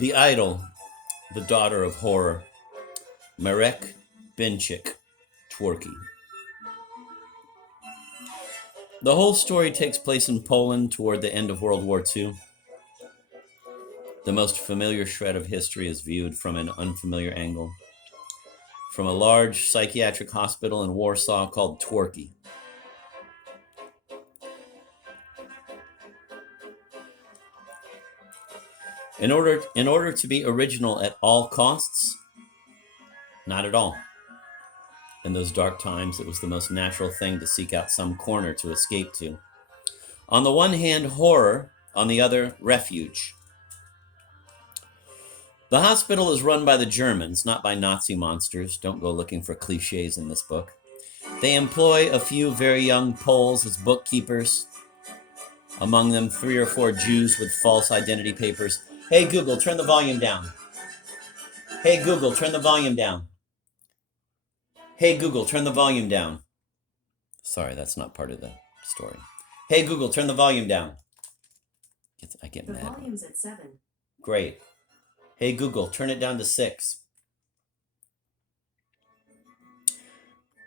The Idyll, the daughter of horror, Marek Binchik Twerky. The whole story takes place in Poland toward the end of World War II. The most familiar shred of history is viewed from an unfamiliar angle, from a large psychiatric hospital in Warsaw called Twerky. In order to be original at all costs, not at all. In those dark times, it was the most natural thing to seek out some corner to escape to. On the one hand, horror, on the other, refuge. The hospital is run by the Germans, not by Nazi monsters. Don't go looking for cliches in this book. They employ a few very young Poles as bookkeepers, among them 3 or 4 Jews with false identity papers. Hey Google, turn the volume down. Hey Google, turn the volume down. Hey Google, turn the volume down. Sorry, that's not part of the story. Hey Google, turn the volume down. I get mad. The volume's at 7. Great. Hey Google, turn it down to 6.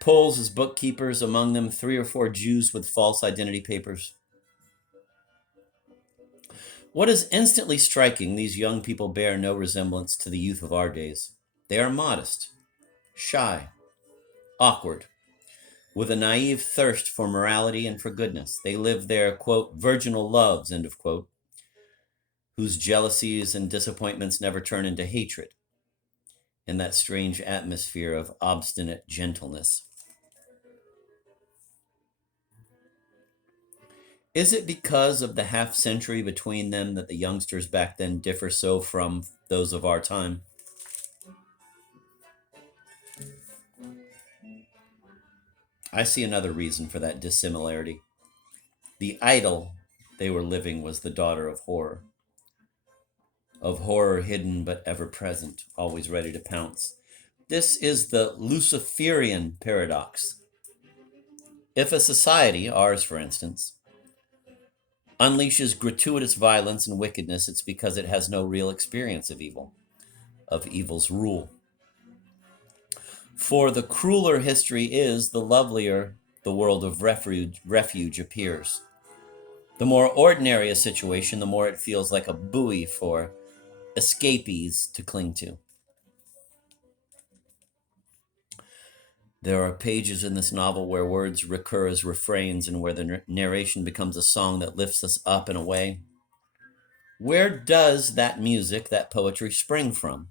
Poles as bookkeepers, among them 3 or 4 Jews with false identity papers. What is instantly striking, these young people bear no resemblance to the youth of our days. They are modest, shy, awkward, with a naive thirst for morality and for goodness. They live their, quote, virginal loves, end of quote, whose jealousies and disappointments never turn into hatred, in that strange atmosphere of obstinate gentleness. Is it because of the half-century between them that the youngsters back then differ so from those of our time? I see another reason for that dissimilarity. The Idyll they were living was the daughter of horror hidden but ever present, always ready to pounce. This is the Luciferian paradox. If a society, ours for instance, unleashes gratuitous violence and wickedness, it's because it has no real experience of evil, of evil's rule. For the crueler history is, the lovelier the world of refuge appears. The more ordinary a situation, the more it feels like a buoy for escapees to cling to. There are pages in this novel where words recur as refrains and where the narration becomes a song that lifts us up and away. Where does that music, that poetry spring from?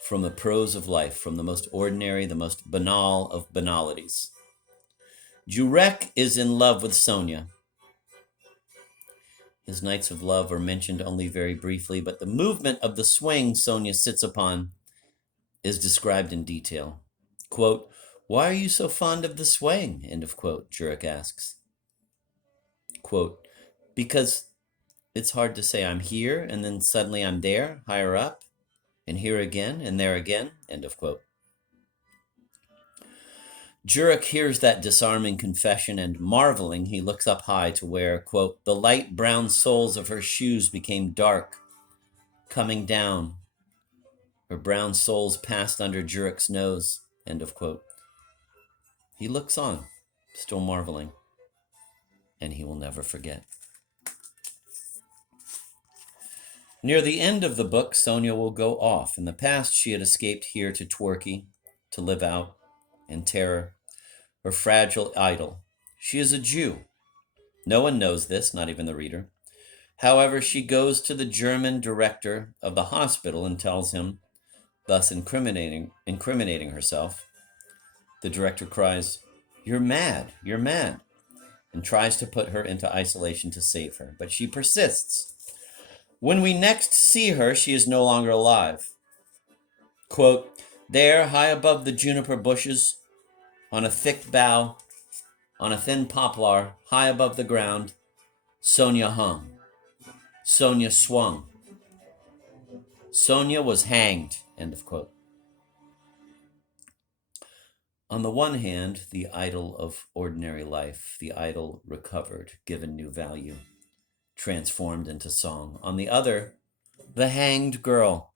From the prose of life, from the most ordinary, the most banal of banalities. Jurek is in love with Sonia. His nights of love are mentioned only very briefly, but the movement of the swing Sonia sits upon is described in detail. Quote, "Why are you so fond of the swing?" End of quote, Jurek asks. Quote, "Because it's hard to say I'm here and then suddenly I'm there, higher up, and here again and there again," end of quote. Jurek hears that disarming confession and, marveling, he looks up high to where, quote, "the light brown soles of her shoes became dark, coming down. Her brown soles passed under Jurek's nose," end of quote. He looks on, still marveling, and he will never forget. Near the end of the book, Sonia will go off. In the past, she had escaped here to Twerky, to live out, in terror, her fragile Idyll. She is a Jew. No one knows this, not even the reader. However, she goes to the German director of the hospital and tells him, thus incriminating herself. The director cries, "You're mad, you're mad," and tries to put her into isolation to save her, but she persists. When we next see her, she is no longer alive. Quote, "There, high above the juniper bushes, on a thick bough, on a thin poplar, high above the ground, Sonia hung. Sonia swung. Sonia was hanged," end of quote. On the one hand, the Idyll of ordinary life, the Idyll recovered, given new value, transformed into song. On the other, The Hanged Girl.